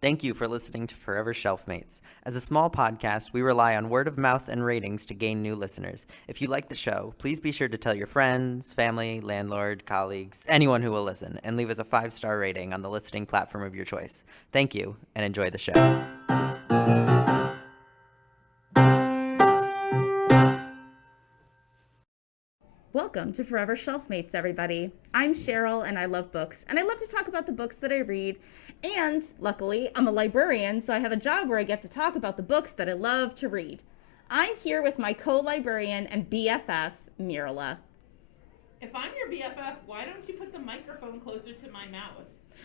Thank you for listening to Forever Shelfmates. As a small podcast, we rely on word of mouth and ratings to gain new listeners. If you like the show, please be sure to tell your friends, family, landlord, colleagues, anyone who will listen, and leave us a 5-star rating on the listening platform of your choice. Thank you, and enjoy the show. Welcome to Forever Shelfmates, everybody. I'm Cheryl, and I love books, and I love to talk about the books that I read. And luckily, I'm a librarian, so I have a job where I get to talk about the books that I love to read. I'm here with my co-librarian and BFF, Mirele. If I'm your BFF, why don't you put the microphone closer to my mouth?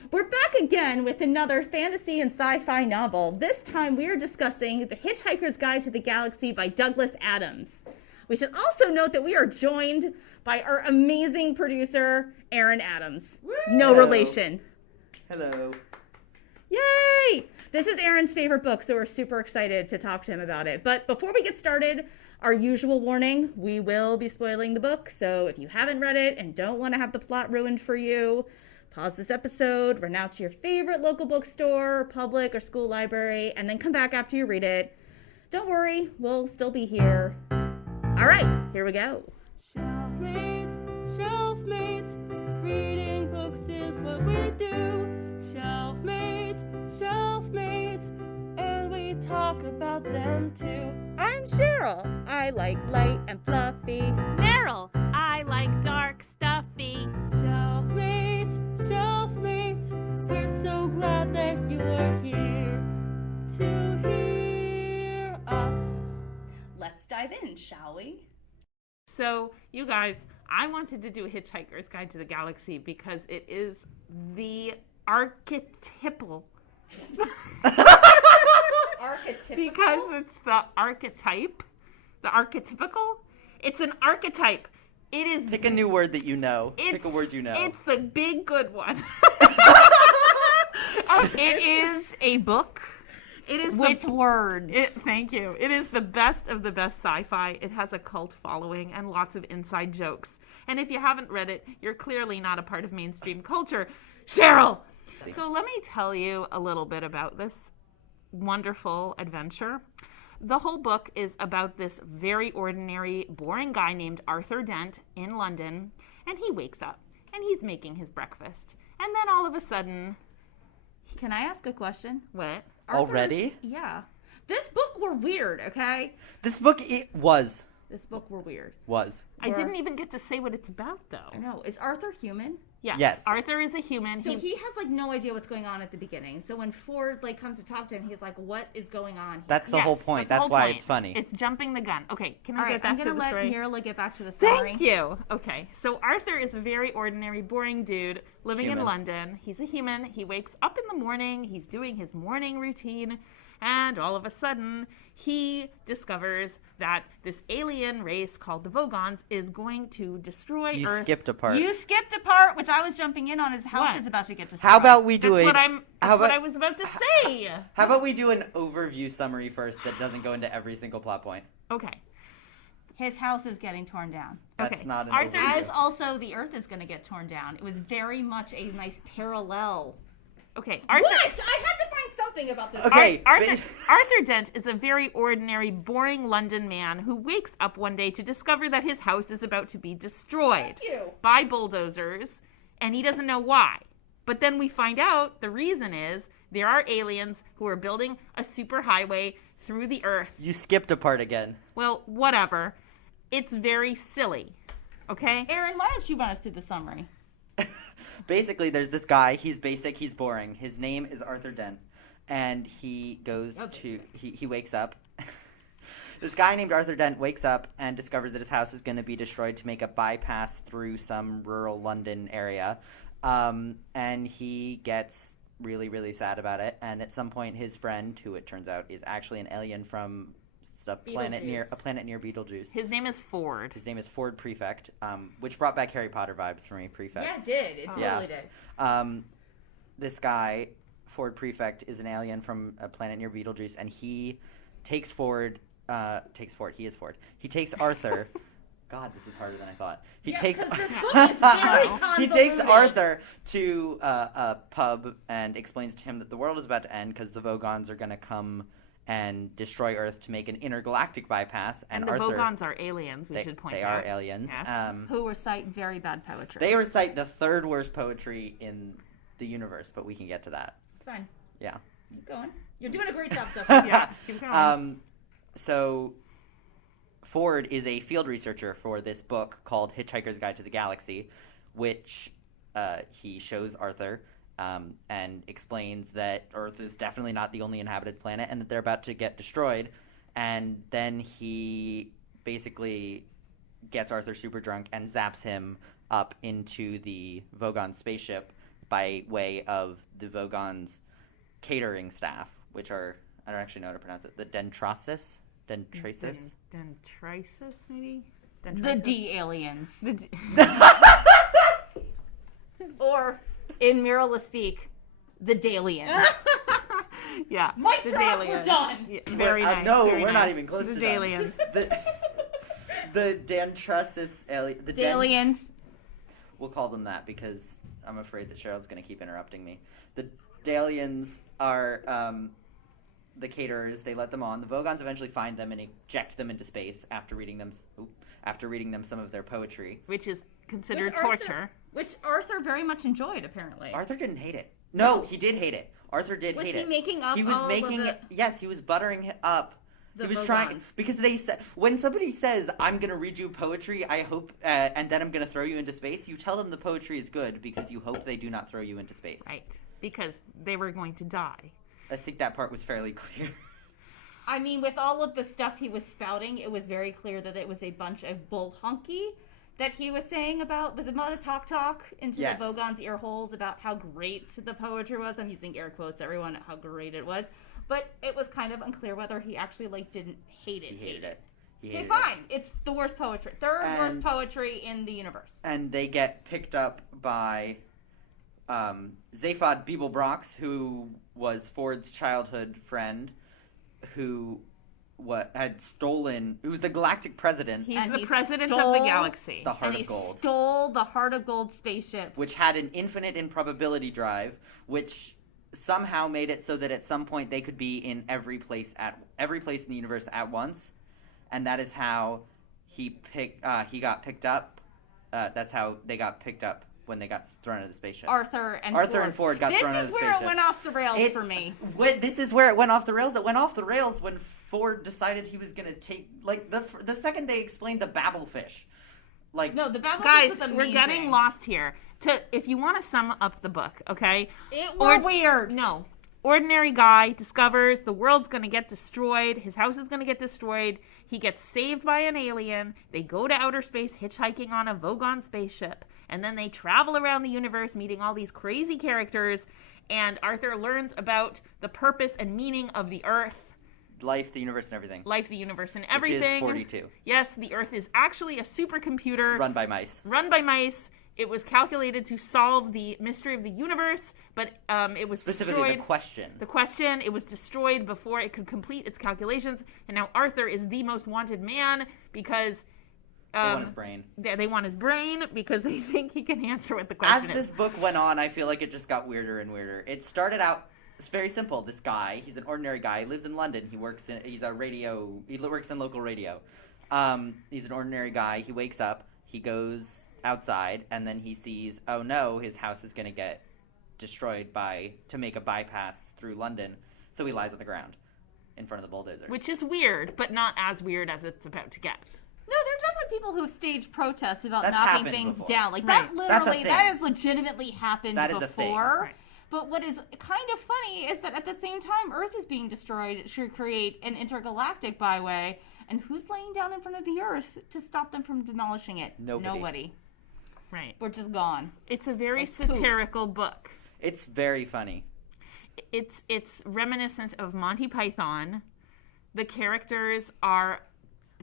We're back again with another fantasy and sci-fi novel. This time we are discussing The Hitchhiker's Guide to the Galaxy by Douglas Adams. We should also note that we are joined by our amazing producer, Aaron Adams. Woo! No Hello. relation. Hello. Yay! This is Aaron's favorite book, so we're super excited to talk to him about it. But before we get started, our usual warning, we will be spoiling the book. So if you haven't read it and don't want to have the plot ruined for you, pause this episode, run out to your favorite local bookstore, public or school library, and then come back after you read it. Don't worry, we'll still be here. All right, here we go. Shelfmates, shelfmates, reading books is what we do. Shelfmates, shelfmates, and we talk about them too. I'm Cheryl. I like light and fluffy. Mirele, I like dark, stuffy. Shelfmates, shelfmates, we're so glad that you are here to hear us. Let's dive in, shall we? So, you guys, I wanted to do Hitchhiker's Guide to the Galaxy because it is the archetypal. Archetypical? Because it's the archetype, the archetypical. It's an archetype. It is. Pick a new word that you know. Pick a word you know. It's the big good one. It is a book. It is with words. Thank you. It is the best of the best sci-fi. It has a cult following and lots of inside jokes. And if you haven't read it, you're clearly not a part of mainstream culture. Cheryl! So let me tell you a little bit about this wonderful adventure. The whole book is about this very ordinary, boring guy named Arthur Dent in London. And he wakes up and he's making his breakfast. And then all of a sudden... Can I ask a question? What? Already? Yeah. This book were weird, okay? This book was. This book were weird. I didn't even get to say what it's about, though. I know. Is Arthur human? Yes. Arthur is a human. So he has like no idea what's going on at the beginning. So when Ford like comes to talk to him, he's like, "What is going on?" That's the whole point. That's why it's funny. It's jumping the gun. Okay, can I All get right, back I'm to gonna the let story? Mirele get back to the summary. Thank you. Okay, so Arthur is a very ordinary, boring dude living in London. He's a human. He wakes up in the morning. He's doing his morning routine. And all of a sudden, he discovers that this alien race called the Vogons is going to destroy You Earth. skipped a part. You skipped a part, which I was jumping in on. His house What? is about to get destroyed. How about we do That's it? what I was about to say. How about we do an overview summary first that doesn't go into every single plot point? Okay. His house is getting torn down. That's Okay. not an Arthur- overview. As also the Earth is going to get torn down. It was very much a nice parallel. Okay. Arthur, What? I had to find something about this. Okay. Arthur Dent is a very ordinary, boring London man who wakes up one day to discover that his house is about to be destroyed Thank you. by bulldozers, and he doesn't know why. But then we find out the reason is there are aliens who are building a superhighway through the earth. You skipped a part again. Well, whatever. It's very silly. Okay? Aaron, why don't you run us through the summary? Basically, there's this guy. He's basic. He's boring. His name is Arthur Dent, and he goes to. He wakes up. This guy named Arthur Dent wakes up and discovers that his house is going to be destroyed to make a bypass through some rural London area, and he gets really, really sad about it. And at some point, his friend, who it turns out is actually an alien from a planet near Betelgeuse. His name is Ford. His name is Ford Prefect, which brought back Harry Potter vibes for me. Prefect. Yeah, it did. It totally did. This guy, Ford Prefect, is an alien from a planet near Betelgeuse, and he takes Ford. He is Ford. He takes Arthur God, this is harder than I thought. He Yeah, takes 'cause this book is very he takes convoluted. Arthur to a pub and explains to him that the world is about to end because the Vogons are going to come and destroy Earth to make an intergalactic bypass. And the Arthur, Vogons are aliens, we should point they out. are aliens. Yes. Who recite very bad poetry. They recite the third worst poetry in the universe, but we can get to that. It's fine. Yeah. Keep going. You're doing a great job so far. Yeah, keep going. So Ford is a field researcher for this book called Hitchhiker's Guide to the Galaxy, which he shows Arthur and explains that Earth is definitely not the only inhabited planet and that they're about to get destroyed. And then he basically gets Arthur super drunk and zaps him up into the Vogon spaceship by way of the Vogon's catering staff, which are, I don't actually know how to pronounce it, the Dentrasis? Dentrasis? Dentrisis, maybe? The Dentrisis? D-aliens. The D- Or, in Mirele speak, the Dalians. yeah. Mic the drop, Dalians. we're done. Yeah, very nice. No, very we're not nice. even close the to Dalians. done. The Dentrasis alien. Dalians. We'll call them that because I'm afraid that Cheryl's going to keep interrupting me. The Dalians are the caterers. They let them on. The Vogons eventually find them and eject them into space after reading them some of their poetry. Which is considered Which Arthur- torture. Which Arthur very much enjoyed, apparently. Arthur didn't hate it. No, he did hate it. Arthur did Was hate he it. making up He was all of making the- it. Yes, he was buttering it up. The He was Vogons. trying because they said when somebody says I'm gonna read you poetry, I hope, and then I'm gonna throw you into space. You tell them the poetry is good because you hope they do not throw you into space. Right. Because they were going to die. I think that part was fairly clear. I mean, with all of the stuff he was spouting, it was very clear that it was a bunch of bull honky that he was saying about, was it about a talk into Yes. the Vogons' ear holes about how great the poetry was. I'm using air quotes, everyone, how great it was. But it was kind of unclear whether he actually, didn't hate it. He hated it. He Okay, hated fine. It's the worst poetry. Third worst And- poetry in the universe. And they get picked up by Zaphod Beeblebrox, who was Ford's childhood friend, who had stolen, who was the galactic president, He's And the he president of stole the galaxy. the Heart And he of Gold, stole the Heart of Gold spaceship. which had an infinite improbability drive, which somehow made it so that at some point they could be in every place in the universe at once, and that is how he got picked up. That's how they got picked up when they got thrown out of the spaceship. Arthur and Ford got thrown out of the This is where spaceship. it went off the rails It's- for me. This is where it went off the rails. It went off the rails when Ford decided he was going to take, the second they explained the Babelfish. No, the Babelfish Guys, was amazing. we're getting lost here. If you want to sum up the book, okay? It was weird. No. Ordinary guy discovers the world's going to get destroyed. His house is going to get destroyed. He gets saved by an alien. They go to outer space hitchhiking on a Vogon spaceship. And then they travel around the universe meeting all these crazy characters. And Arthur learns about the purpose and meaning of the Earth. Life, the universe, and everything. Life, the universe, and Which everything. is 42. Yes, the Earth is actually a supercomputer. Run by mice. Run by mice. It was calculated to solve the mystery of the universe, but it was Specifically destroyed. the question. The question, it was destroyed before it could complete its calculations, and now Arthur is the most wanted man because They want his brain. they want his brain because they think he can answer what the As question this is. book went on, I feel like it just got weirder and weirder. It started out, it's very simple. This guy, he's an ordinary guy. He lives in London. He works in local radio. He's an ordinary guy. He wakes up. He goes outside, and then he sees, oh no, his house is going to get destroyed to make a bypass through London. So he lies on the ground in front of the bulldozers. Which is weird, but not as weird as it's about to get. No, there are definitely people who stage protests about That's knocking happened things before. down. Like Right. that That's a literally, thing. that has legitimately happened That is a thing. before. Right. But what is kind of funny is that at the same time, Earth is being destroyed to create an intergalactic byway. And who's laying down in front of the Earth to stop them from demolishing it? Nobody. Right. We're just gone. It's a very Like poof. satirical book. It's very funny. It's reminiscent of Monty Python. The characters are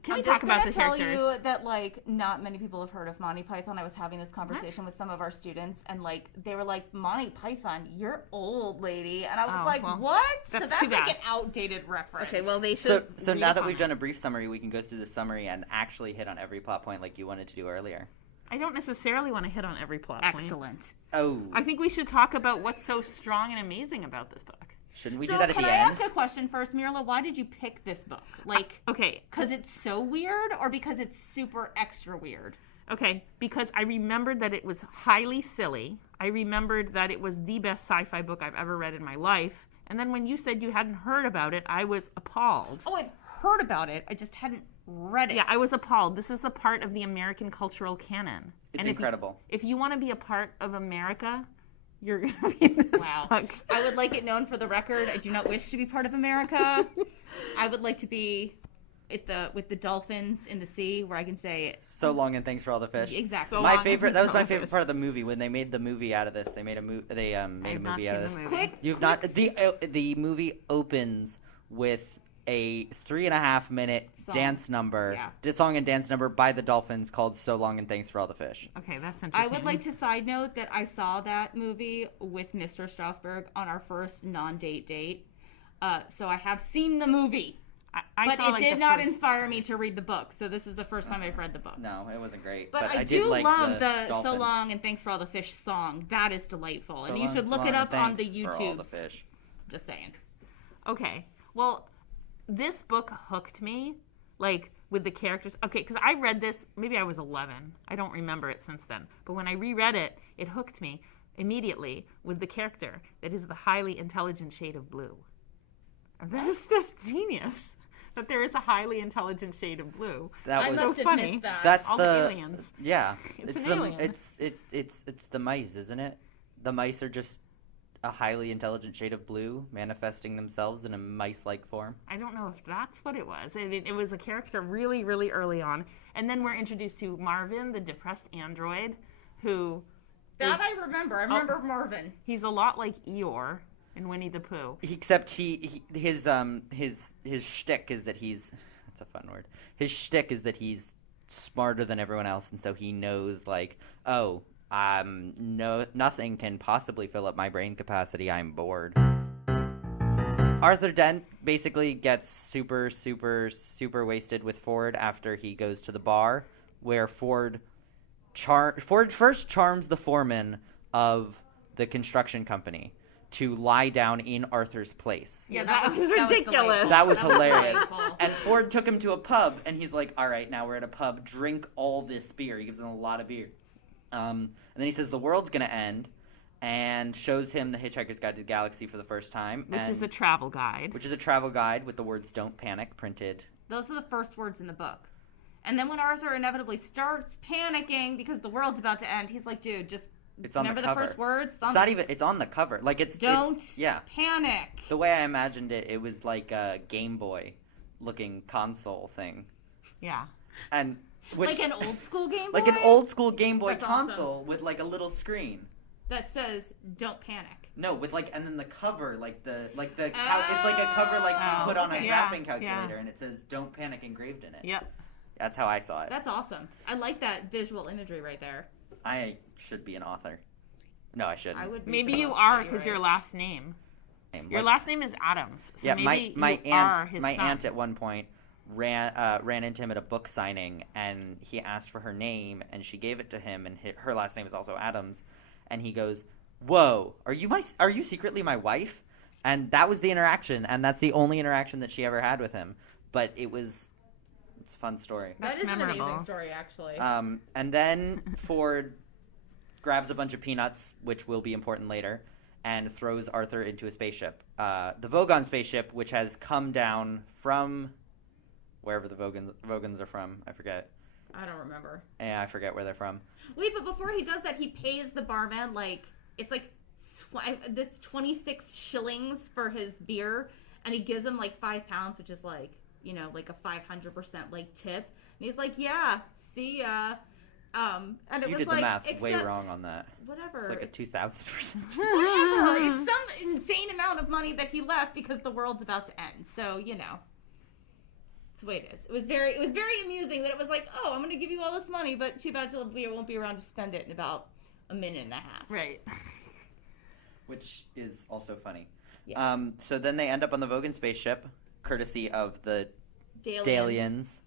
Can we I'm talk just about gonna the tell characters? you that like not many people have heard of Monty Python. I was having this conversation with some of our students, and like they were like, "Monty Python, you're old, lady," and I was Oh, like, well, "What?" that's so that's too like bad. an outdated reference. Okay, well they should. So read now up that on we've it. done a brief summary, we can go through the summary and actually hit on every plot point like you wanted to do earlier. I don't necessarily want to hit on every plot point. excellent. Oh, I think we should talk about what's so strong and amazing about this book. shouldn't we So do that at can the I end? ask a question first, Mirele? Why did you pick this book? Like, Okay, because it's so weird, or because it's super extra weird? okay, because I remembered that it was highly silly. I remembered that it was the best sci-fi book I've ever read in my life. And then when you said you hadn't heard about it, I was appalled. Oh, I'd heard about it. I just hadn't read it. Yeah, I was appalled. This is a part of the American cultural canon. It's And incredible. If you want to be a part of America, you're going to read this Wow. book. I would like it known for the record, I do not wish to be part of America. I would like to be with the dolphins in the sea, where I can say So long and thanks for all the fish. exactly. So My long favorite. and That was my dolphins. favorite part of the movie when they made the movie out of this. They made a movie. They made a I've not movie out of seen this. the movie. You've not. The movie opens with a 3.5 minute Song. dance number, Yeah. song and dance number by the Dolphins called "So Long and Thanks for All the Fish." Okay, that's I entertaining. would like to side note that I saw that movie with Mr. Strasberg on our first non-date date. So I have seen the movie, I but saw, it like, did the not first- inspire me to read the book. So this is the first time I've read the book. No, it wasn't great. But I did do like love the "So Dolphins. Long and Thanks for All the Fish" song. That is delightful, So and you long, should so look long it and up on the thanks for all the YouTube. fish. Just saying. Okay, well, this book hooked me, like, with the characters. Okay, because I read this, maybe I was 11. I don't remember it since then. But when I reread it, it hooked me immediately with the character that is the highly intelligent shade of blue. And that's genius, that there is a highly intelligent shade of blue. That I was so must have funny. missed that. That's All the the aliens. Yeah, It's the an alien. it's the mice, isn't it? The mice are just a highly intelligent shade of blue manifesting themselves in a mice-like form. I don't know if that's what it was. I mean, it was a character really, really early on. And then we're introduced to Marvin, the depressed android, who That I remember. I remember Marvin. he's a lot like Eeyore in Winnie the Pooh. Except his shtick is that he's that's a fun word. His shtick is that he's smarter than everyone else, and so he knows like, oh, no, nothing can possibly fill up my brain capacity. I'm bored. Arthur Dent basically gets super, super, super wasted with Ford after he goes to the bar, where Ford first charms the foreman of the construction company to lie down in Arthur's place. Yeah, that was ridiculous. delightful. That was hilarious. delightful. And Ford took him to a pub, and he's like, all right, now we're at a pub. Drink all this beer. He gives him a lot of beer. And then he says the world's going to end, and shows him the Hitchhiker's Guide to the Galaxy for the first time. Which is and- a travel guide. which is a travel guide with the words "Don't Panic" printed. Those are the first words in the book. And then when Arthur inevitably starts panicking because the world's about to end, he's like, dude, just It's on the remember cover. the first words? It's not even. It's on the cover. Like it's. Don't Yeah. panic. The way I imagined it, it was like a Game Boy looking console thing, Yeah. and which, Like an old school Game Boy? like an old school Game Boy That's awesome. console with like a little screen. That says, don't panic. No, with like, and then the cover, it's like a cover like you Oh, put on a okay. graphing Yeah, calculator, and it says "Don't Panic" engraved in it. Yep. That's how I saw it. That's awesome. I like that visual imagery right there. I should be an author. No, I shouldn't. I would read Maybe the you book, are but you're because your right. last name. Your Like- last name is Adams. So yeah, maybe my you are aunt, his my son. aunt at one point ran into him at a book signing, and he asked for her name, and she gave it to him, and her last name is also Adams, and he goes, "Whoa, are you secretly my wife?" And that was the interaction, and that's the only interaction that she ever had with him. But it's a fun story. That That's is an memorable. amazing story, actually. And then Ford grabs a bunch of peanuts, which will be important later, and throws Arthur into a spaceship. The Vogon spaceship, which has come down from wherever the Vogons are from. I forget. I don't remember. Yeah, I forget where they're from. Wait, but before he does that, he pays the barman, it's like this 26 shillings for his beer, and he gives him like £5, which is like, like a 500% like tip. And he's like, yeah, see ya. And it You was did like, the math way except- wong on that. Whatever. It's like a 2,000%. Whatever. It's some insane amount of money that he left because the world's about to end. So, It's the way it is. It was very amusing that it was like, oh, I'm going to give you all this money, but too bad you won't be around to spend it in about a minute and a half. Right. Which is also funny. Yes. So then they end up on the Vogan spaceship, courtesy of the Dalians,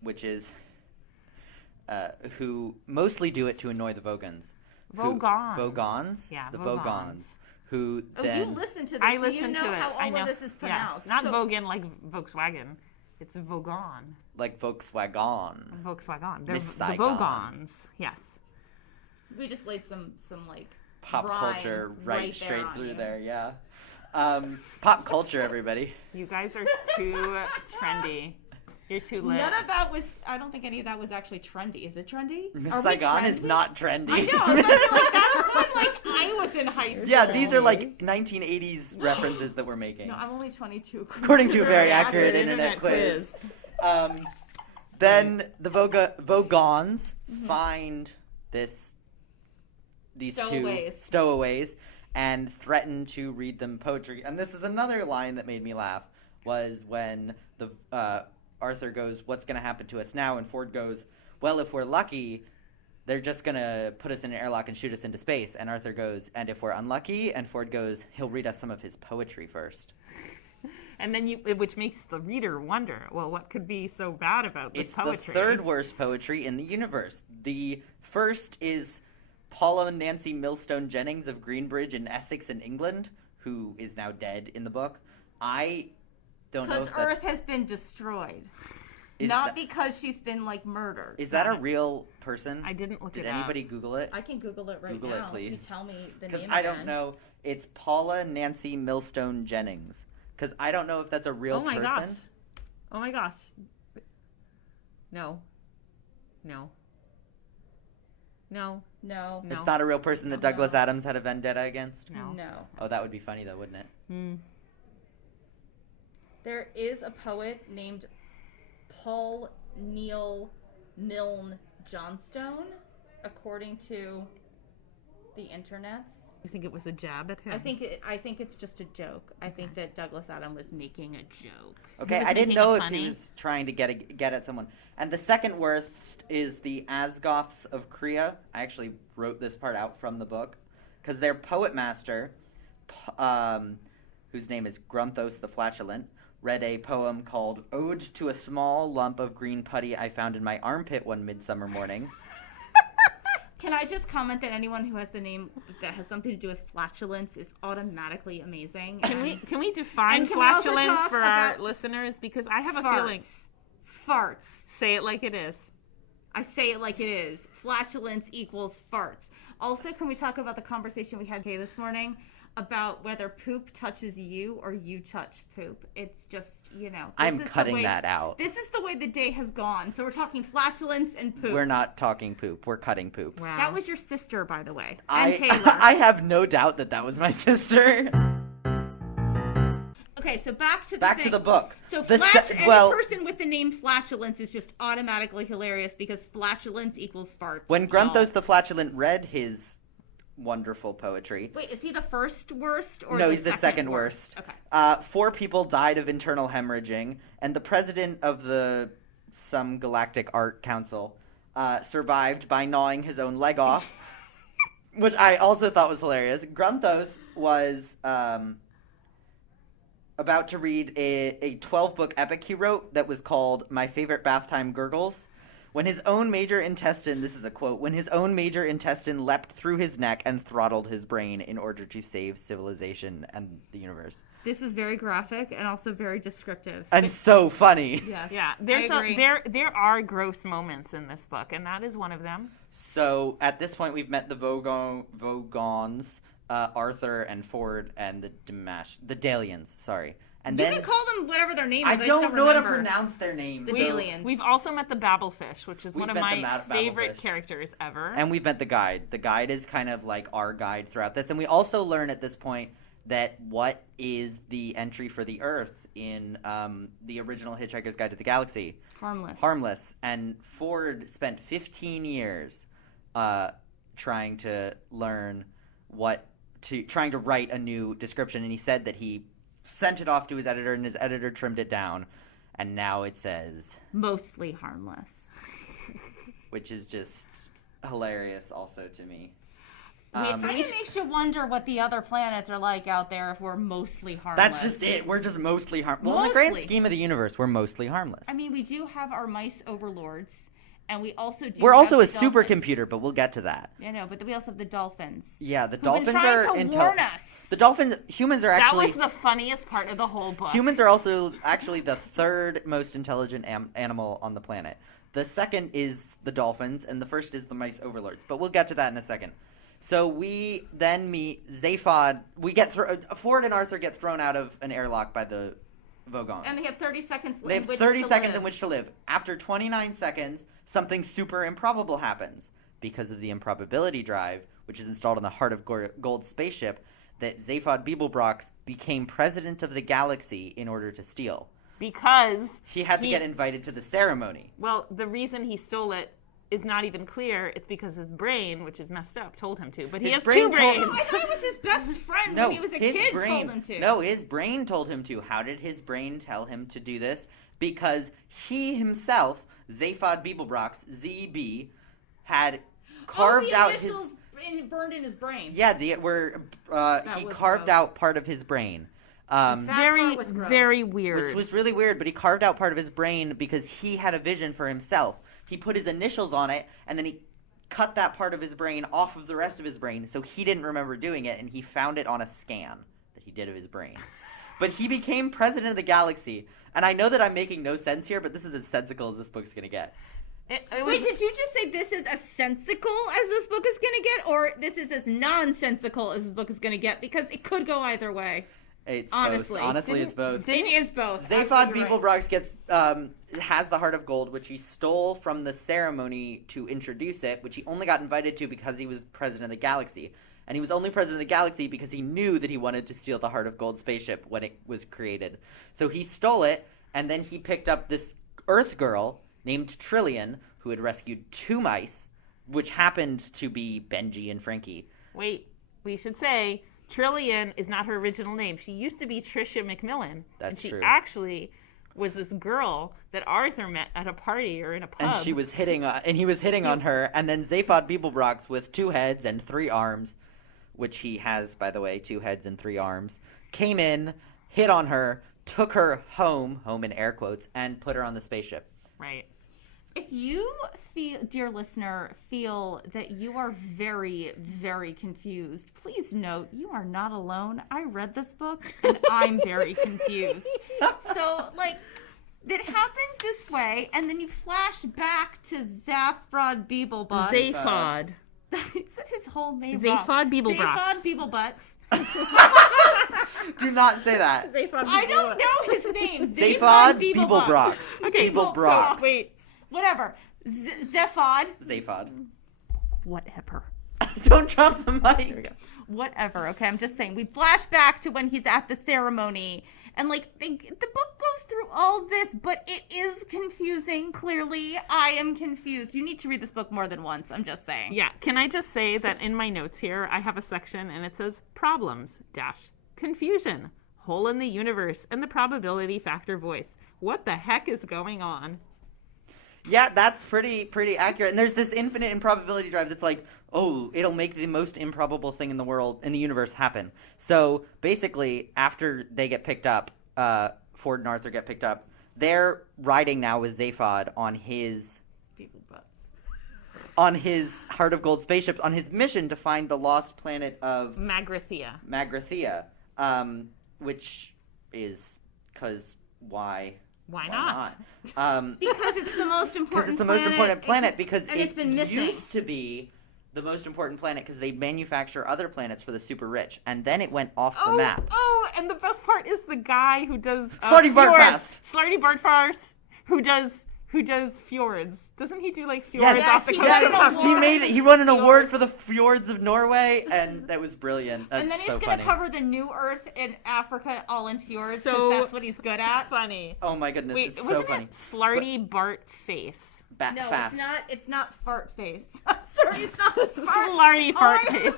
which is who mostly do it to annoy the Vogons. Vogons? Yeah, the Vogons. Vogons. Who Oh, then... you listen to this, I so listen you know to it. how all I know. of this is pronounced. Yes. Not So- Vogan like Volkswagen. It's Vogon. Like Volkswagen. Volkswagen. They're Miss the Saigon. Vogons. Yes. We just laid some like Pop rhyme culture right there straight on through you. there, yeah. Pop culture, everybody. You guys are too trendy. You're too lit. None of that was. I don't think any of that was actually trendy. Is it trendy? Miss Are we Saigon is trendy? not trendy. I know. I was like, that's when like I was in high school. Yeah, these are like 1980s references that we're making. No, I'm only 22. According to a very accurate internet quiz. Then the Vogons find these Stowaways. two stowaways and threaten to read them poetry. And this is another line that made me laugh, was when the Arthur goes, "What's going to happen to us now?" And Ford goes, "Well, if we're lucky, they're just going to put us in an airlock and shoot us into space." And Arthur goes, "And if we're unlucky?" And Ford goes, "He'll read us some of his poetry first." And then which makes the reader wonder, well, what could be so bad about this It's poetry? the third worst poetry in the universe. The first is Paula Nancy Millstone Jennings of Greenbridge in Essex in England, who is now dead in the book. I don't know Because if that's... Earth has been destroyed, Is not that- because she's been like murdered. Is that a real person? I didn't look Did it up. anybody Google it? I can Google it right Google now. it, please. You tell me the Because name. I don't again. know. It's Paula Nancy Millstone Jennings. Because I don't know if that's a real Oh my person. gosh. Oh my gosh. No. No. No. No. No. It's not a real person that No. Douglas Adams had a vendetta against. No. No. Oh, that would be funny though, wouldn't it? Hmm. There is a poet named Paul Neil Milne Johnstone, according to the internets. You think it was a jab at him? I think it's just a joke. I think that Douglas Adams was making a joke. Okay, was I didn't making know it if funny. he was trying to get at someone. And the second worst is the Asgoths of Krea. I actually wrote this part out from the book because their poet master, whose name is Grunthos the Flatulent, read a poem called "Ode to a Small Lump of Green Putty I Found in My Armpit One Midsummer Morning." Can I just comment that anyone who has the name that has something to do with flatulence is automatically amazing? Can we define And can we also flatulence talk for our about listeners? Because I have a feeling. Farts. Say it like it is. I say it like it is. Flatulence equals farts. Also, can we talk about the conversation we had this morning about whether poop touches you or you touch poop? It's just, I'm cutting that out. This is the way the day has gone. So we're talking flatulence and poop. We're not talking poop. We're cutting poop. Wow. That was your sister, by the way. And Taylor. I have no doubt that was my sister. Okay, so back to the book. So The any person with the name flatulence is just automatically hilarious because flatulence equals farts. When y'all. Grunthos the Flatulent read his wonderful poetry. Wait, is he the first worst or No, the he's the second worst. Okay. 4 people died of internal hemorrhaging, and the president of some galactic art council survived by gnawing his own leg off, which I also thought was hilarious. Grunthos was about to read a 12-book epic he wrote that was called My Favorite Bath Time Gurgles. When his own major intestine, this is a quote, when his own major intestine leapt through his neck and throttled his brain in order to save civilization and the universe. This is very graphic and also very descriptive. And so funny. Yes. Yeah, there are gross moments in this book, and that is one of them. So at this point, we've met the Vogons, Arthur and Ford, and the Dalians, sorry. And You then can call them whatever their name is. I just don't know how to remember. pronounce their names. The so- Dalians. We've also met the Babblefish, which is We've one of met the my favorite Babblefish. characters ever. And we've met the guide. The guide is kind of like our guide throughout this. And we also learn at this point that what is the entry for the Earth in the original Hitchhiker's Guide to the Galaxy? Harmless. And Ford spent 15 years trying to learn trying to write a new description. And he said that he sent it off to his editor, and his editor trimmed it down. and now it says, Mostly harmless. which is just hilarious also to me. It kind of makes you wonder what the other planets are like out there if we're mostly harmless. That's just it. We're just mostly harmless. Well, in the grand Mostly. scheme of the universe, we're mostly harmless. I mean, we do have our mice overlords, and we also do. We're have also the a supercomputer, but we'll get to that. I know, but we also have the dolphins. Yeah, the Who've dolphins been trying are to warn us. The dolphins, humans are That actually. was the funniest part of the whole book. Humans are also actually the third most intelligent animal on the planet. The second is the dolphins, and the first is the mice overlords. But we'll get to that in a second. So we then meet Zaphod. We get Ford and Arthur get thrown out of an airlock by the Vogons. And they have 30 seconds They have 30 seconds in which to live. After 29 seconds, something super improbable happens. Because of the improbability drive, which is installed on the Heart of Gold spaceship, that Zaphod Beeblebrox became president of the galaxy in order to steal. Because He had to get invited to the ceremony. well, the reason he stole it is not even clear. It's because his brain, which is messed up, told him to. But he His has brain two told brains. him- I thought it was his best friend when he was a kid told him to. No, his brain told him to. How did his brain tell him to do this? Because he himself, Zaphod Beeblebrox, ZB, had carved out his... burned in his brain. Yeah, he was carved gross. out part of his brain. Very, part was gross. very weird. Which was really weird, but he carved out part of his brain because he had a vision for himself. He put his initials on it, and then he cut that part of his brain off of the rest of his brain, so he didn't remember doing it, and he found it on a scan that he did of his brain. But he became president of the galaxy, and I know that I'm making no sense here, but this is as sensical as this book's gonna get. It Wait, was, did you just say this is as sensical as this book is going to get, or this is as nonsensical as this book is going to get? Because it could go either way. It's Honestly. both. Honestly, it's both. It is both. Zaphod Actually, you're right. Beeblebrox has the Heart of Gold, which he stole from the ceremony to introduce it, which he only got invited to because he was president of the galaxy. And he was only president of the galaxy because he knew that he wanted to steal the Heart of Gold spaceship when it was created. So he stole it, and then he picked up this Earth girl named Trillian, who had rescued 2 mice, which happened to be Benji and Frankie. wait, we should say Trillian is not her original name. She used to be Tricia McMillan. That's and she true. actually was this girl that Arthur met at a party or in a pub. And he was hitting on her, and then Zaphod Beeblebrox with 2 heads and 3 arms, which he has, by the way, 2 heads and 3 arms, came in, hit on her, took her home in air quotes, and put her on the spaceship. Right. If you feel, dear listener, feel that you are very, very confused, please note you are not alone. I read this book and I'm very confused. So, it happens this way, and then you flash back to Zaphod Beeblebutts. Zaphod. Is that his whole name? Zaphod Beeblebrox. Zaphod Beeblebutts. Do not say that. I don't know his name. Zaphod Beeblebrox. Okay, Beeblebrox. Wait. Whatever. Zaphod. Zaphod. Whatever. Don't drop the mic. Here we go. Whatever. Okay, I'm just saying. We flash back to when he's at the ceremony, and the book goes through all this, but it is confusing. Clearly, I am confused. You need to read this book more than once. I'm just saying. Yeah, can I just say that in my notes here, I have a section and it says problems, confusion, hole in the universe, and the probability factor voice. What the heck is going on? Yeah, that's pretty accurate. And there's this infinite improbability drive that's like, oh, it'll make the most improbable thing in the universe happen. So basically, after they get picked up, Ford and Arthur get picked up, they're riding now with Zaphod on his Heart of Gold spaceship on his mission to find the lost planet of Magrathea. Which is because why? Why not? Because it's the most important Because it's the most important planet because and it's been missing. used to be the most important planet because they manufacture other planets for the super rich, and then it went off the map. Oh, and the best part is the guy who does Slarty fjords. Bartfast. Slarty Bartfast, who does fjords. Doesn't he do like fjords Yes, off the he coast won of an Hamburg? award. He won an award for the fjords of Norway, and that was brilliant. That's And then he's so going funny. to cover the new Earth in Africa all in fjords because So that's what he's good at. Funny. Oh my goodness, Wait, it's so wasn't funny. it Slarty Bart Face? No, Fast. it's not fart face. I'm sorry, it's not fart. Slarty Fart Oh my Face.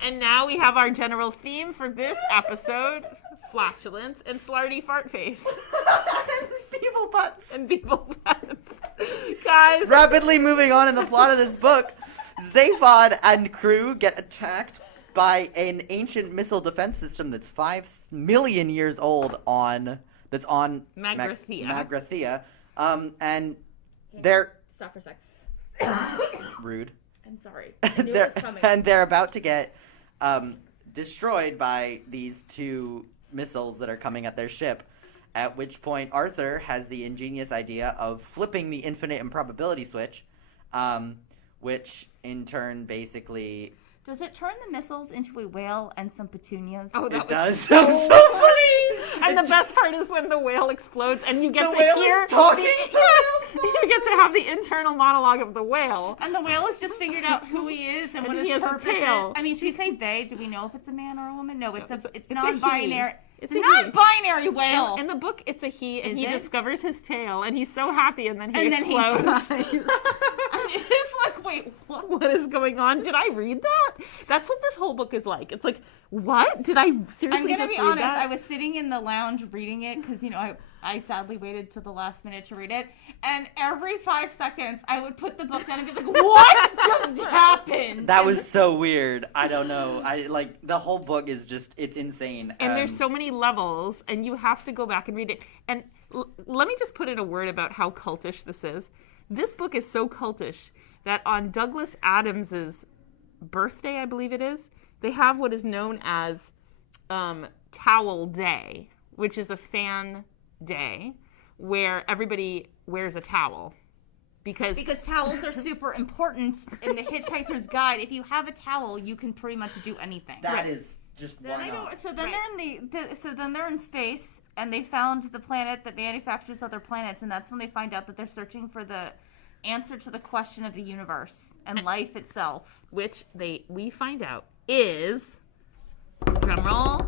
And now we have our general theme for this episode. flatulence, and slarty fart face. People butts. And people butts. Guys. Rapidly moving on in the plot of this book, Zaphod and crew get attacked by an ancient missile defense system that's 5 million years old that's on Magrathea. Magrathea. And they're Stop for a sec. rude. I'm sorry. I knew it was coming. And they're about to get destroyed by these 2 missiles that are coming at their ship. At which point Arthur has the ingenious idea of flipping the infinite improbability switch, which in turn basically... Does it turn the missiles into a whale and some petunias? Oh, that It does. was So funny! And the best part is when the whale explodes and you get The to whale hear... is talking? Yes! You get to have the internal monologue of the whale. And the whale has just figured out who he is and what he his has a purpose is. tail. I mean, should we say they? Do we know if it's a man or a woman? No, it's No, a it's a non-binary. he. It's It's a a he. non-binary whale. In the book, it's a he, and Is he it? discovers his tail, and he's so happy, and then he And then he explodes. dies. I mean, it's like, wait, what? What is going on? Did I read that? That's what this whole book is like. It's like, what? Did I seriously I'm gonna just be read honest. that? I was sitting in the lounge reading it because I sadly waited till the last minute to read it, and every 5 seconds I would put the book down and be like, "What just happened?" That was so weird. I don't know. The whole book is just, it's insane. And there's so many levels, and you have to go back and read it. And let me just put in a word about how cultish this is. This book is so cultish that on Douglas Adams's birthday, I believe it is, they have what is known as Towel Day, which is a fan day where everybody wears a towel. Because towels are super important in the Hitchhiker's Guide. If you have a towel, you can pretty much do anything. That is just Then why not? so then they're in space, and they found the planet that manufactures other planets, and that's when they find out that they're searching for the answer to the question of the universe and life itself. which we find out is, drumroll,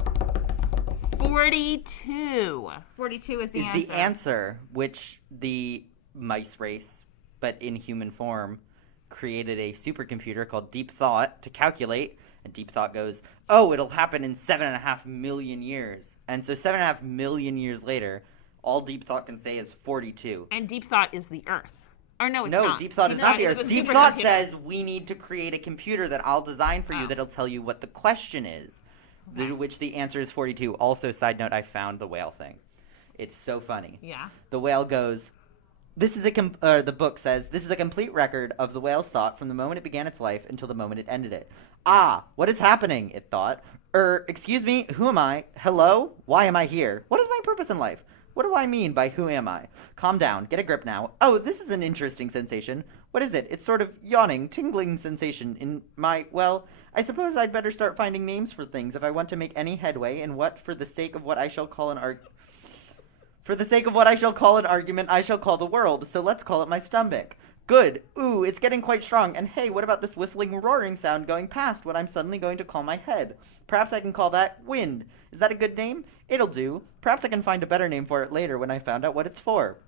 42. 42 is the Is answer. the answer, which the mice race, but in human form, created a supercomputer called Deep Thought to calculate, and Deep Thought goes, oh, it'll happen in 7.5 million years. And so 7.5 million years later, all Deep Thought can say is 42. And Deep Thought is the Earth. Or no, it's No, not. Deep Thought is not the it's Earth. a Deep Thought supercomputer. says we need to create a computer that I'll design for you Oh. that'll tell you what the question is, which the answer is 42. Also, side note, I found the whale thing. It's so funny. Yeah. The whale goes, the book says, this is a complete record of the whale's thought from the moment it began its life until the moment it ended it. Ah, what is happening? It thought. Excuse me, who am I? Hello? Why am I here? What is my purpose in life? What do I mean by who am I? Calm down, get a grip now. Oh, this is an interesting sensation. What is it? It's sort of yawning, tingling sensation in my, well, I suppose I'd better start finding names for things if I want to make any headway in what, for the sake of what I shall call an argument, I shall call the world, so let's call it my stomach. Good. Ooh, it's getting quite strong. And hey, what about this whistling, roaring sound going past what I'm suddenly going to call my head? Perhaps I can call that wind. Is that a good name? It'll do. Perhaps I can find a better name for it later when I found out what it's for.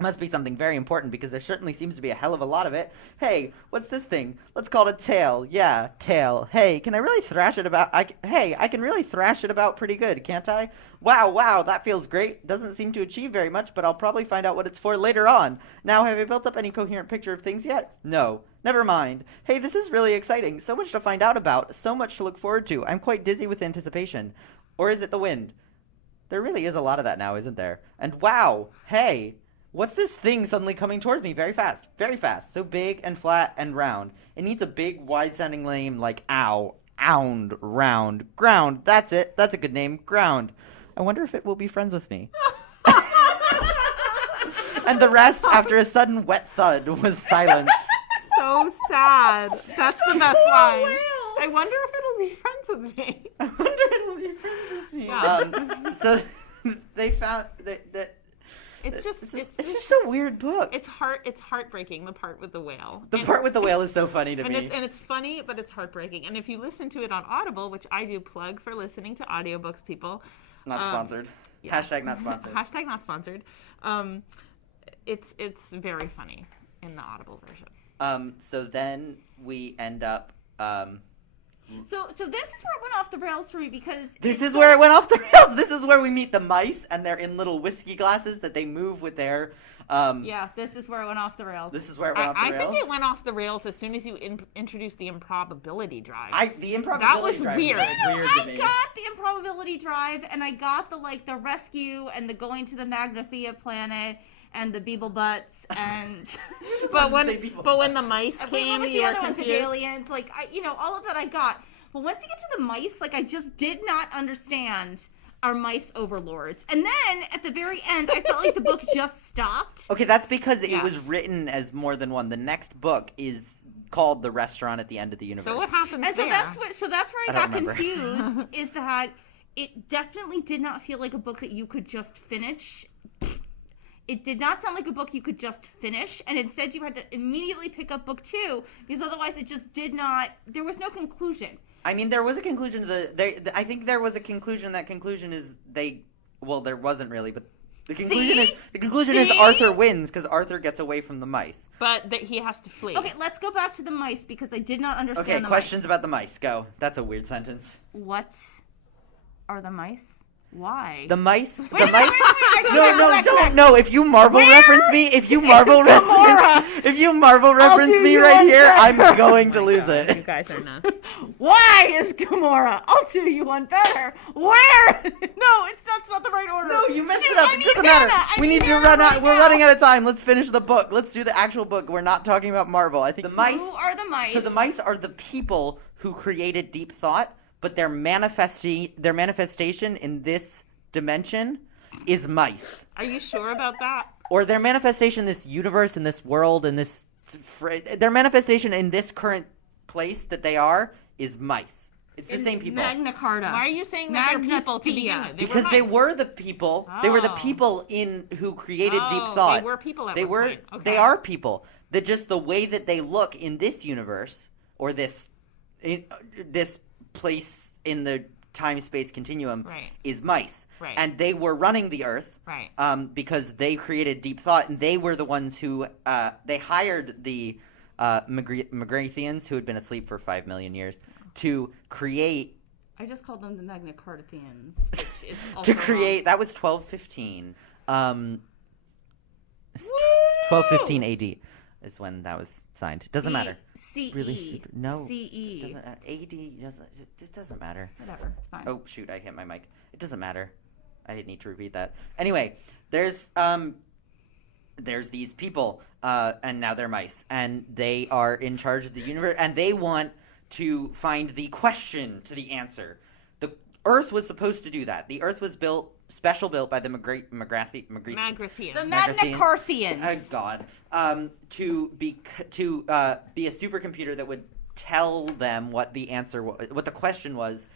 Must be something very important because there certainly seems to be a hell of a lot of it. Hey, what's this thing? Let's call it a tail. Yeah, tail. Hey, can I really thrash it about? I can really thrash it about pretty good, can't I? Wow, that feels great. Doesn't seem to achieve very much, but I'll probably find out what it's for later on. Now, have I built up any coherent picture of things yet? No. Never mind. Hey, this is really exciting. So much to find out about. So much to look forward to. I'm quite dizzy with anticipation. Or is it the wind? There really is a lot of that now, isn't there? And wow, hey. What's this thing suddenly coming towards me very fast? Very fast. So big and flat and round. It needs a big, wide-sounding name like ow, ound, round, ground. That's it. That's a good name. Ground. I wonder if it will be friends with me. And the rest, after a sudden wet thud, was silence. So sad. That's the best line. whale. I wonder if it'll be friends with me. I wonder if it'll be friends with me. Yeah. So they found that. It's just It's just a weird book. It's heartbreaking, the part with the whale. The part with the whale is so funny to me. And it's funny, but it's heartbreaking. And if you listen to it on Audible, which I do plug for listening to audiobooks, people. Not sponsored. Yeah. Hashtag not sponsored. Hashtag not sponsored. It's very funny in the Audible version. So then we end up So this is where it went off the rails for me because This is where it went off the rails. This is where we meet the mice, and they're in little whiskey glasses that they move with their. yeah, this is where it went off the rails. This is where it went off the I rails. think it went off the rails as soon as you introduced the improbability drive. The improbability That was drive weird. weird to I me. got the improbability drive, and I got the rescue and the going to the Magnathea planet and the Beeble butts and. but wanted to say people. when the mice came, Wait, you the were other ones, the confused. aliens, all of that I got. But once you get to the mice, I just did not understand our mice overlords. And then at the very end, I felt like the book just stopped. Okay, that's because it Yeah. was written as more than one. The next book is called The Restaurant at the End of the Universe. So what happens And so there? that's where I I got don't remember. confused. Is that it definitely did not feel like a book that you could just finish. It did not sound like a book you could just finish, and instead you had to immediately pick up book 2 because otherwise it just did not. There was no conclusion. I mean, there was a conclusion to I think there was a conclusion. That conclusion is well, there wasn't really, but the conclusion is See? Arthur wins because Arthur gets away from the mice. But that he has to flee. Okay, let's go back to the mice because I did not understand Okay, the questions mice. about the mice. Go. That's a weird sentence. What are the mice? Why? The mice. Wait, wait, wait, I go back, go back, go back. No. If you Marvel reference me, if you Marvel reference do me you right one here, I'm better. going to lose You it. guys are nuts. Why is Gamora? I'll do you one better. Where? No, that's not the right order. No, you messed Shoot, it up. I It need doesn't Hannah. matter. I We need to Hannah run out. right We're now. running out of time. Let's finish the book. Let's do the actual book. We're not talking about Marvel. I think the mice. Who are the mice? So the mice are the people who created deep thought, but their manifestation in this dimension is mice. Are you sure about that? Or their manifestation in this universe, in this world, in this their manifestation in this current place that they are is mice. It's the same people. Magna Carta. Why are you saying that they're people to begin with? Because they mice. were the people. They were the Oh. people who created deep Oh, thought. they were people at They one were. point. Okay. They are people. That just the way that they look in this universe or this place in the time-space continuum Right. is mice. Right. And they were running the Earth. Right. Because they created deep thought, and they were the ones who they hired the Magrathians, who had been asleep for 5 million years, to create. I just called them the Magna Cartathians. Which is also To create that was 1215. 1215 AD is when that was signed. It doesn't matter. CE. Really stupid. No. CE. It doesn't matter. AD doesn't. It doesn't matter. Whatever. It's fine. Oh shoot! I hit my mic. It doesn't matter. I didn't need to repeat that. Anyway, there's these people, and now they're mice, and they are in charge of the universe, and they want to find the question to the answer. The Earth was supposed to do that. The Earth was built by the Magrathian. The Magna Carthians. Oh God! To be a supercomputer that would tell them what the answer, what the question was,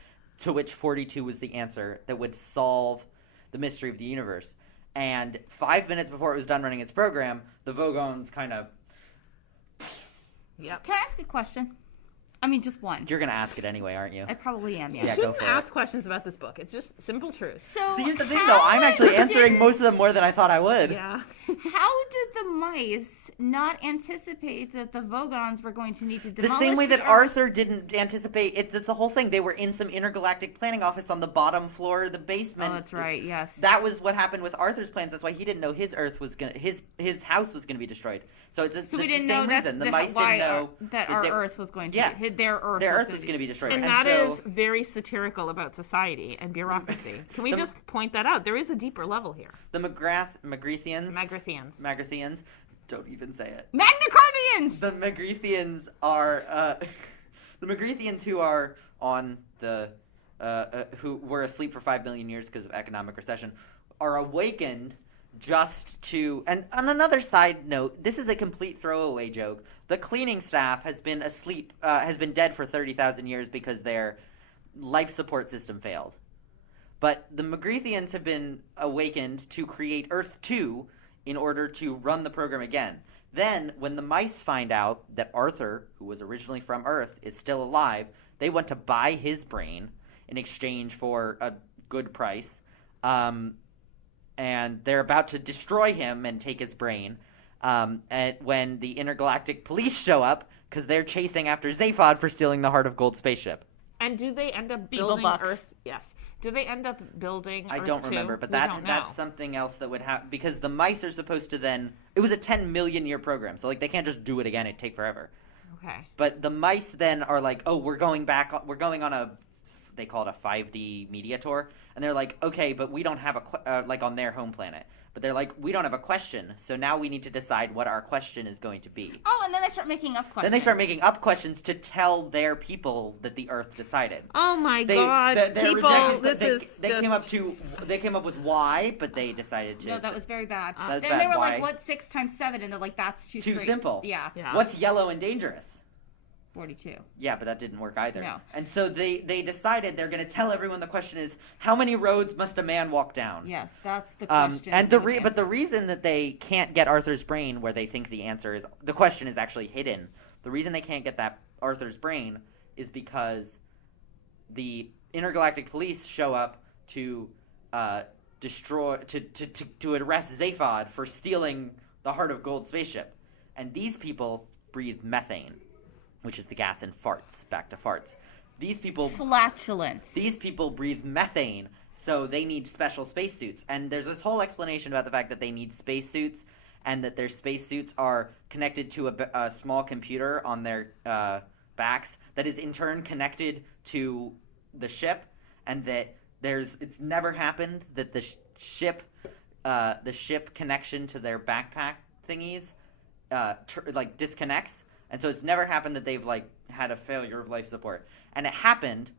to which 42 was the answer that would solve the mystery of the universe. And 5 minutes before it was done running its program, the Vogons kind of. Yep. Can I ask a question? I mean, just one. You're gonna ask it anyway, aren't you? I probably am, You yeah. Yeah, go shouldn't for it. ask questions about this book. It's just simple truth. So See, here's the thing, though. I'm actually answering most of them more than I thought I would. Yeah. How did the mice not anticipate that the Vogons were going to need to The demolish same way the that Earth? Arthur didn't anticipate it. That's the whole thing. They were in some intergalactic planning office on the bottom floor of the basement. Oh, that's right. Yes. That was what happened with Arthur's plans. That's why he didn't know his Earth was gonna his house was gonna be destroyed. So it's so we the didn't same know that's reason. The mice why didn't know that our they- Earth was going to Yeah. their Earth. their Earth was going to be destroyed. And And that so, is very satirical about society and bureaucracy. Can we The- just point that out? There is a deeper level here. the Magrathians, Magrathians. don't even say it. Magna Carthians. The Magrathians are the Magrathians who are on the who were asleep for 5 million years because of economic recession are awakened just to. And on another side note, this is a complete throwaway joke. The cleaning staff has been asleep, has been dead for 30,000 years because their life support system failed. But the Magrathians have been awakened to create Earth 2 in order to run the program again. Then, when the mice find out that Arthur, who was originally from Earth, is still alive, they want to buy his brain in exchange for a good price. And they're about to destroy him and take his brain. And when the intergalactic police show up, because they're chasing after Zaphod for stealing the Heart of Gold spaceship. And do they end up Beagle building bucks. Earth? Yes. Do they end up building I Earth don't 2? remember, but We don't know. that's something else that would happen because the mice are supposed to then. It was a 10 million year program, so like they can't just do it again. It'd take forever. Okay. But the mice then are like, oh, we're going back. We're going on they call it a 5D media tour, and they're like, okay, but we don't have like on their home planet. But they're like, we don't have a question, so now we need to decide what our question is going to be. Oh, and then they start making up questions. Then they start making up questions to tell their people that the Earth decided. Oh my God! They're People, rejecting. this is They just... came up with why, but they decided to. No, that was very bad. That was And bad. they were Why? like, "What's 6 times 7?" And they're like, "That's too straight." simple. Yeah. Yeah. What's yellow and dangerous? 42. Yeah, but that didn't work either. No. And so they decided they're going to tell everyone the question is, how many roads must a man walk down? Yes, that's the question. And the reason that they can't get Arthur's brain where they think the question is actually hidden. The reason they can't get that Arthur's brain is because the intergalactic police show up to destroy to arrest Zaphod for stealing the Heart of Gold spaceship, and these people breathe methane, which is the gas in farts. Back to farts. These people flatulence. These people breathe methane, so they need special spacesuits. And there's this whole explanation about the fact that they need spacesuits, and that their spacesuits are connected to a small computer on their backs that is in turn connected to the ship, and that it's never happened that the ship connection to their backpack thingies disconnects. And so it's never happened that they've had a failure of life support. And it happened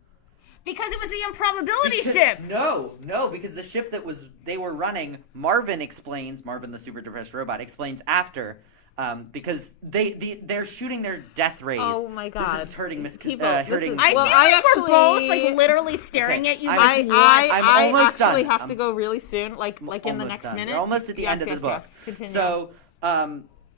because it was the improbability ship. No, because the ship that they were running, Marvin the super depressed robot explains after, because they're shooting their death rays. Oh my God! This is hurting Miss. People, hurting. We're both literally staring at you. I almost actually done. have to go really soon, like in the next done. minute. We're almost at the end of the book. Continue. So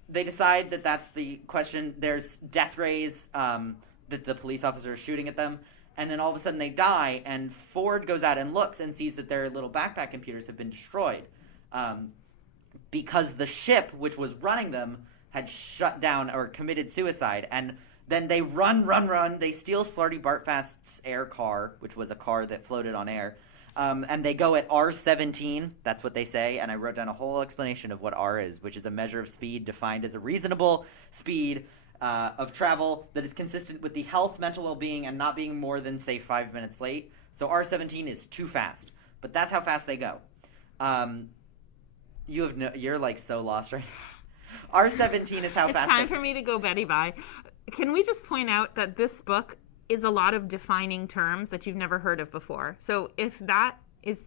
they decide that that's the question. There's death rays that the police officer is shooting at them, and then all of a sudden they die, and Ford goes out and looks and sees that their little backpack computers have been destroyed because the ship which was running them had shut down or committed suicide. And then they run. They steal Slarty Bartfast's air car, which was a car that floated on air. And they go at R17, that's what they say, and I wrote down a whole explanation of what R is, which is a measure of speed defined as a reasonable speed of travel that is consistent with the health, mental well-being, and not being more than, say, 5 minutes late. So R17 is too fast, but that's how fast they go. You're so lost right now. R17 is how fast. It's time for me to go Betty bye. Can we just point out that this book is a lot of defining terms that you've never heard of before. So if that is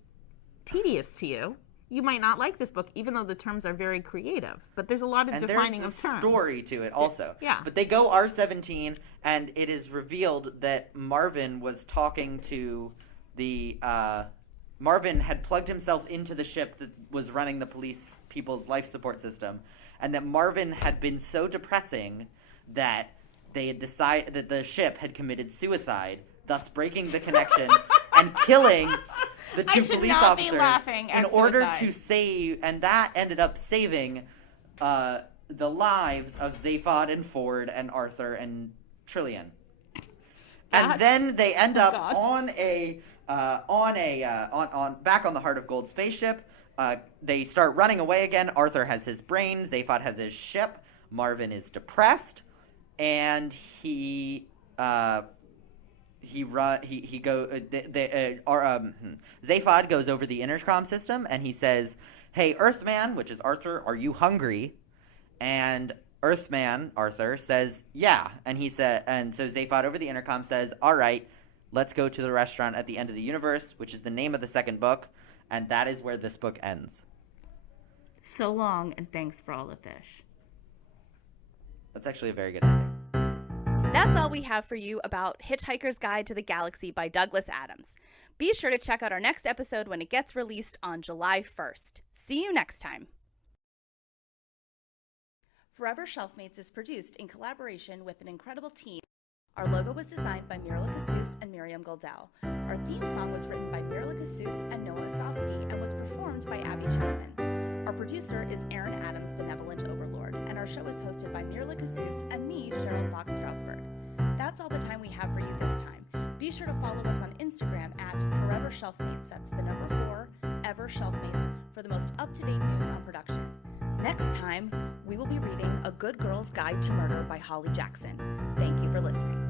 tedious to you, you might not like this book, even though the terms are very creative. But there's a lot of defining of terms. There's a story to it also. Yeah. But they go R17, and it is revealed that Marvin was talking to the... Marvin had plugged himself into the ship that was running the police people's life support system, and that Marvin had been so depressing that they had decided that the ship had committed suicide, thus breaking the connection and killing the two police officers in order to save, and that ended up saving the lives of Zaphod and Ford and Arthur and Trillian. And then they end up back on the Heart of Gold spaceship. They start running away again. Arthur has his brain. Zaphod has his ship. Marvin is depressed. And Zaphod goes over the intercom system and he says, "Hey, Earthman," which is Arthur, "are you hungry?" And Earthman, Arthur, says, "Yeah." And so Zaphod over the intercom says, "All right, let's go to the restaurant at the end of the universe," which is the name of the second book, and that is where this book ends. So long, and thanks for all the fish. That's actually a very good ending. That's all we have for you about Hitchhiker's Guide to the Galaxy by Douglas Adams. Be sure to check out our next episode when it gets released on July 1st. See you next time. Forever Shelfmates is produced in collaboration with an incredible team. Our logo was designed by Mirele and Miriam Goldell. Our theme song was written by Mirele and Noah Osofsky and was performed by Abby Chessman. Our producer is Aaron Adams, Benevolent Overlord, and our show is hosted by Mirele and me, CHERYL Fox Strasberg. That's all the time we have for you this time. Be sure sure to follow us on Instagram at Forever Shelfmates. That's the number 4, Ever Shelfmates, for the most up-to-date news on production. Next time, we will be reading A Good Girl's Guide to Murder by Holly Jackson. Thank you for listening.